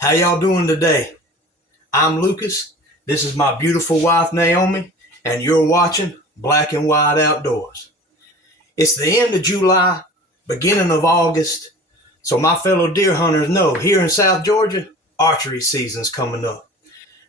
How y'all doing today? I'm Lucas. This is my beautiful wife, Naomi, and you're watching Black and White Outdoors. It's the end of July, beginning of August, so my fellow deer hunters know here in South Georgia, archery season's coming up.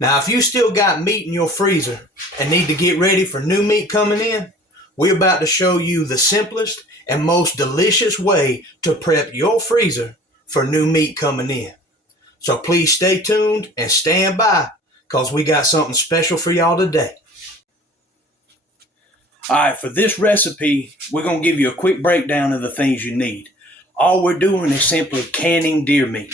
Now, if you still got meat in your freezer and need to get ready for new meat coming in, we're about to show you the simplest and most delicious way to prep your freezer for new meat coming in. So please stay tuned and stand by because we got something special for y'all today. All right, for this recipe, we're going to give you a quick breakdown of the things you need. All we're doing is simply canning deer meat.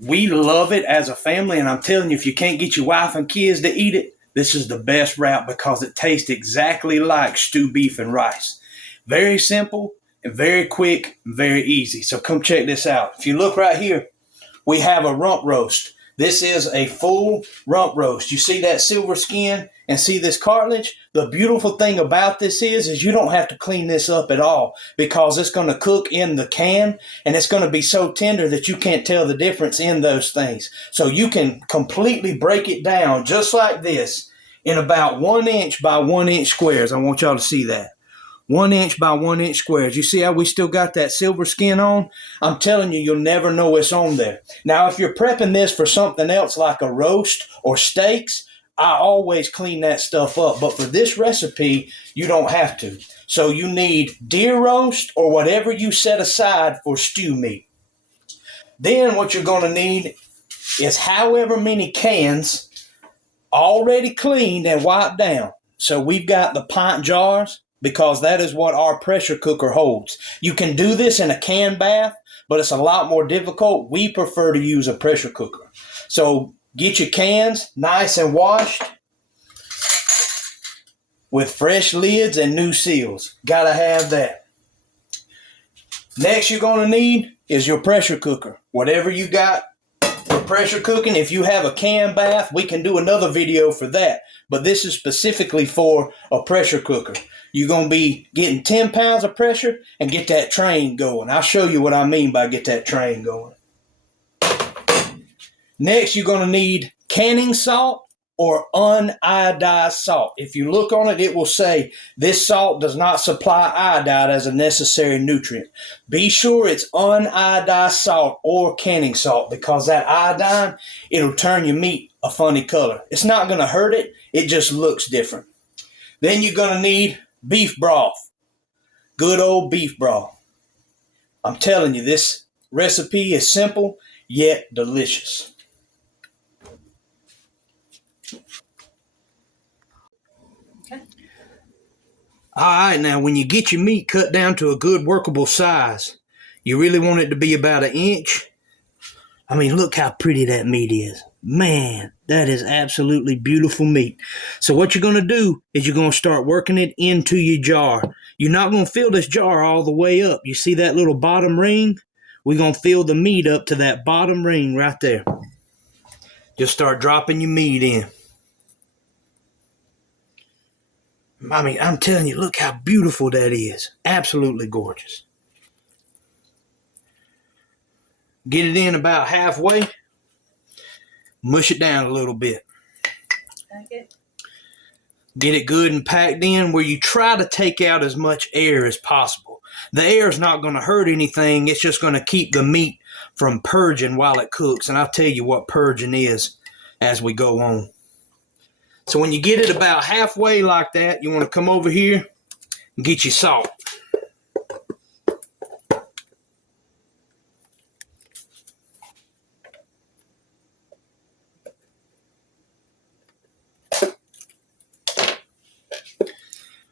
We love it as a family, and I'm telling you, if you can't get your wife and kids to eat it, this is the best route because it tastes exactly like stewed beef and rice. Very simple and very quick and very easy. So come check this out. If you look right here, we have a rump roast. This is a full rump roast. You see that silver skin and see this cartilage? The beautiful thing about this is you don't have to clean this up at all because it's going to cook in the can and it's going to be so tender that you can't tell the difference in those things. So you can completely break it down just like this in about 1 inch by 1 inch squares. I want y'all to see that. 1 inch by 1 inch squares. You see how we still got that silver skin on? I'm telling you, you'll never know it's on there. Now, if you're prepping this for something else like a roast or steaks, I always clean that stuff up. But for this recipe, you don't have to. So you need deer roast or whatever you set aside for stew meat. Then what you're going to need is however many cans already cleaned and wiped down. So we've got the pint jars, because that is what our pressure cooker holds. You can do this in a can bath, but it's a lot more difficult. We prefer to use a pressure cooker. So get your cans nice and washed with fresh lids and new seals. Gotta have that. Next you're gonna need is your pressure cooker. Whatever you got for pressure cooking, if you have a can bath, we can do another video for that. But this is specifically for a pressure cooker. You're going to be getting 10 pounds of pressure and get that train going. I'll show you what I mean by get that train going. Next, you're going to need canning salt or uniodized salt. If you look on it, it will say this salt does not supply iodide as a necessary nutrient. Be sure it's uniodized salt or canning salt because that iodine, it'll turn your meat a funny color. It's not going to hurt it. It just looks different. Then you're going to need beef broth. Good old beef broth. I'm telling you, this recipe is simple yet delicious. Okay. All right, now when you get your meat cut down to a good workable size, you really want it to be about 1 inch. I mean, look how pretty that meat is. Man, that is absolutely beautiful meat. So what you're going to do is you're going to start working it into your jar. You're not going to fill this jar all the way up. You see that little bottom ring? We're going to fill the meat up to that bottom ring right there. Just start dropping your meat in. I mean, I'm telling you, look how beautiful that is. Absolutely gorgeous. Get it in about halfway. Mush it down a little bit. Okay. Get it good and packed in where you try to take out as much air as possible. The air is not going to hurt anything. It's just going to keep the meat from purging while it cooks. And I'll tell you what purging is as we go on. So when you get it about halfway like that, you want to come over here and get your salt.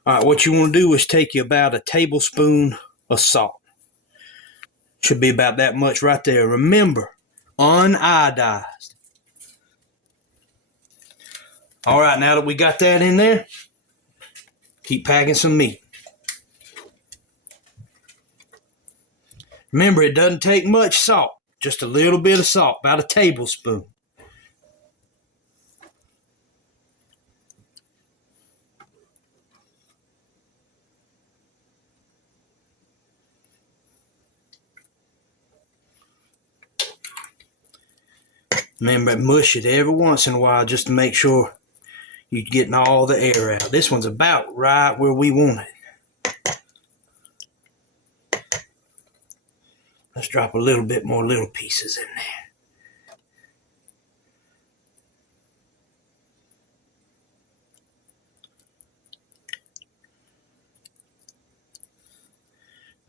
All right, what you want to do is take you about a tablespoon of salt. Should be about that much right there. Remember, uniodized. All right, now that we got that in there, keep packing some meat. Remember, it doesn't take much salt, just a little bit of salt, about a tablespoon. Remember, mush it every once in a while just to make sure you're getting all the air out. This one's about right where we want it. Let's drop a little bit more little pieces in there.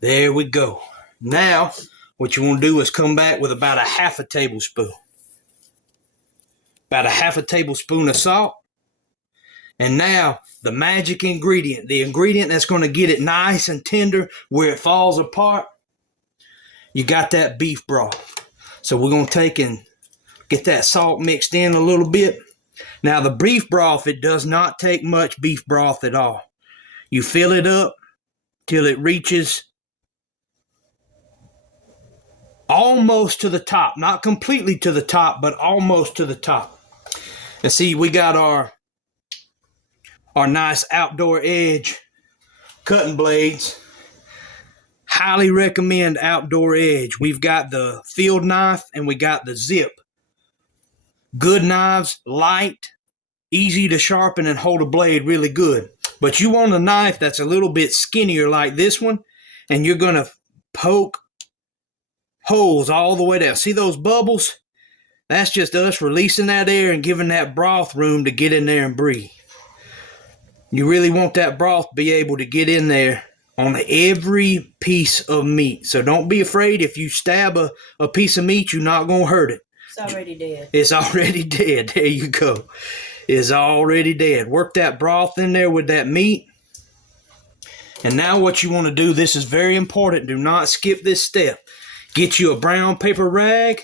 There we go. Now, what you want to do is come back with about a half a tablespoon. About a half a tablespoon of salt. And now, the magic ingredient, the ingredient that's going to get it nice and tender where it falls apart, you got that beef broth. So we're going to take and get that salt mixed in a little bit. Now, the beef broth, it does not take much beef broth at all. You fill it up till it reaches almost to the top. Not completely to the top, but almost to the top. And see, we got our nice Outdoor Edge cutting blades. Highly recommend Outdoor Edge. We've got the field knife and we got the zip. Good knives, light, easy to sharpen and hold a blade really good. But you want a knife that's a little bit skinnier like this one, and you're going to poke holes all the way down. See those bubbles? That's just us releasing that air and giving that broth room to get in there and breathe. You really want that broth to be able to get in there on every piece of meat. So don't be afraid if you stab a piece of meat, you're not going to hurt it. It's already dead. It's already dead. There you go. It's already dead. Work that broth in there with that meat. And now what you want to do, this is very important. Do not skip this step. Get you a brown paper rag.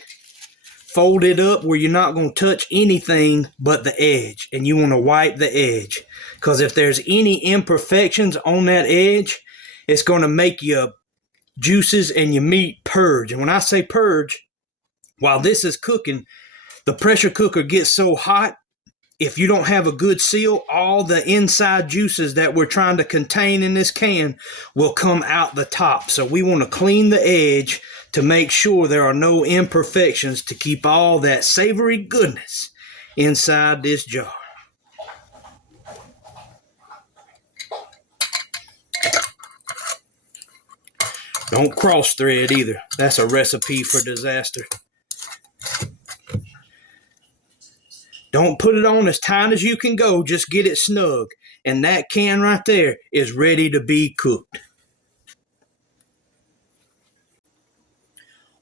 Fold it up where you're not going to touch anything but the edge. And you want to wipe the edge. Because if there's any imperfections on that edge, it's going to make your juices and your meat purge. And when I say purge, while this is cooking, the pressure cooker gets so hot, if you don't have a good seal, all the inside juices that we're trying to contain in this can will come out the top. So we want to clean the edge to make sure there are no imperfections to keep all that savory goodness inside this jar. Don't cross thread either. That's a recipe for disaster. Don't put it on as tight as you can go. Just get it snug. And that can right there is ready to be cooked.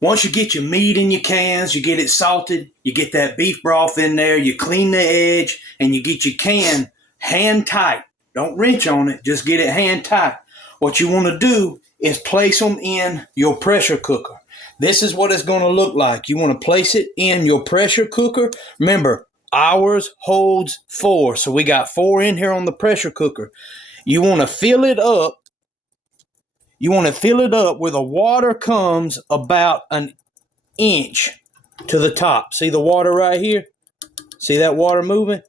Once you get your meat in your cans, you get it salted, you get that beef broth in there, you clean the edge, and you get your can hand tight. Don't wrench on it, just get it hand tight. What you want to do is place them in your pressure cooker. This is what it's going to look like. You want to place it in your pressure cooker. Remember, ours holds 4, so we got 4 in here on the pressure cooker. You want to fill it up. You want to fill it up where the water comes about an inch to the top. See the water right here? See that water moving?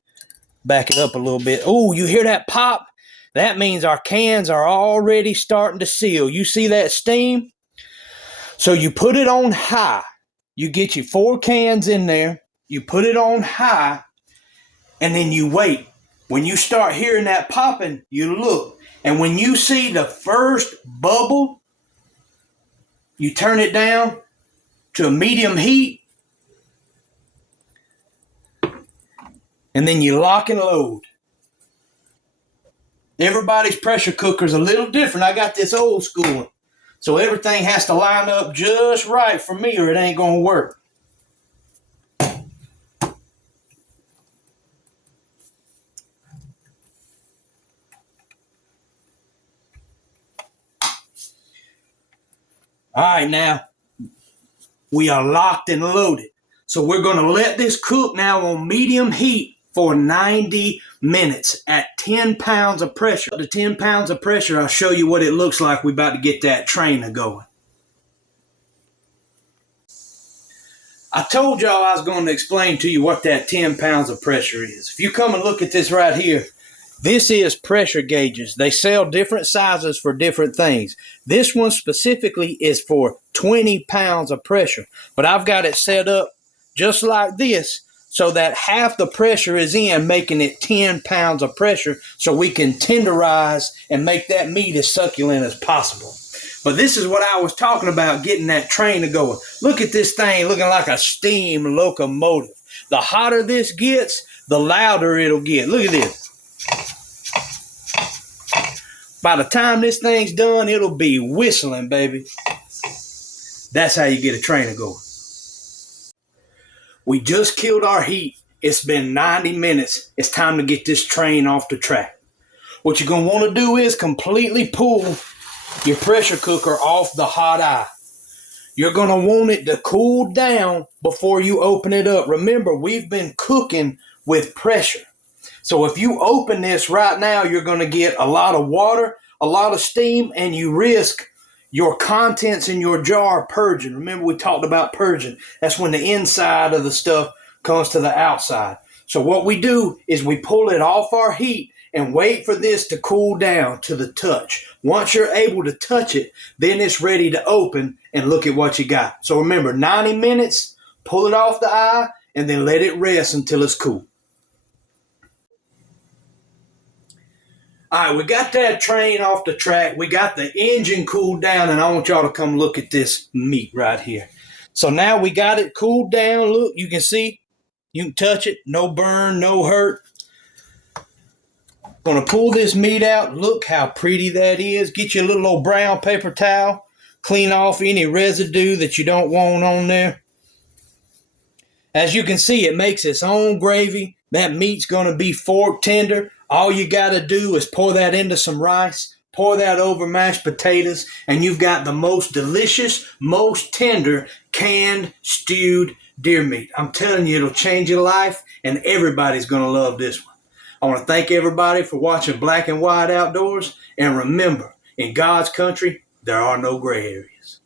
Back it up a little bit. Oh, you hear that pop? That means our cans are already starting to seal. You see that steam? So you put it on high. You get your 4 cans in there. You put it on high. And then you wait. When you start hearing that popping, you look. And when you see the first bubble, you turn it down to a medium heat. And then you lock and load. Everybody's pressure cooker is a little different. I got this old school one. So everything has to line up just right for me or it ain't going to work. All right, now we are locked and loaded. So we're going to let this cook now on medium heat for 90 minutes at 10 pounds of pressure. Up to 10 pounds of pressure, I'll show you what it looks like. We're about to get that trainer going. I told y'all I was going to explain to you what that 10 pounds of pressure is. If you come and look at this right here, this is pressure gauges. They sell different sizes for different things. This one specifically is for 20 pounds of pressure, but I've got it set up just like this, so that half the pressure is in, making it 10 pounds of pressure so we can tenderize and make that meat as succulent as possible. But this is what I was talking about, getting that train to go. Look at this thing looking like a steam locomotive. The hotter this gets, the louder it'll get. Look at this. By the time this thing's done, it'll be whistling, baby. That's how you get a trainer going. We just killed our heat. It's been 90 minutes. It's time to get this train off the track. What you're going to want to do is completely pull your pressure cooker off the hot eye. You're going to want it to cool down before you open it up. Remember, we've been cooking with pressure. So if you open this right now, you're going to get a lot of water, a lot of steam, and you risk your contents in your jar purging. Remember, we talked about purging. That's when the inside of the stuff comes to the outside. So what we do is we pull it off our heat and wait for this to cool down to the touch. Once you're able to touch it, then it's ready to open and look at what you got. So remember, 90 minutes, pull it off the eye, and then let it rest until it's cool. All right, we got that train off the track. We got the engine cooled down, and I want y'all to come look at this meat right here. So now we got it cooled down. Look, you can see, you can touch it. No burn, no hurt. Gonna pull this meat out. Look how pretty that is. Get you a little old brown paper towel. Clean off any residue that you don't want on there. As you can see, it makes its own gravy. That meat's gonna be fork tender. All you gotta do is pour that into some rice, pour that over mashed potatoes, and you've got the most delicious, most tender canned stewed deer meat. I'm telling you, it'll change your life, and everybody's gonna love this one. I want to thank everybody for watching Black and White Outdoors, and remember, in God's country, there are no gray areas.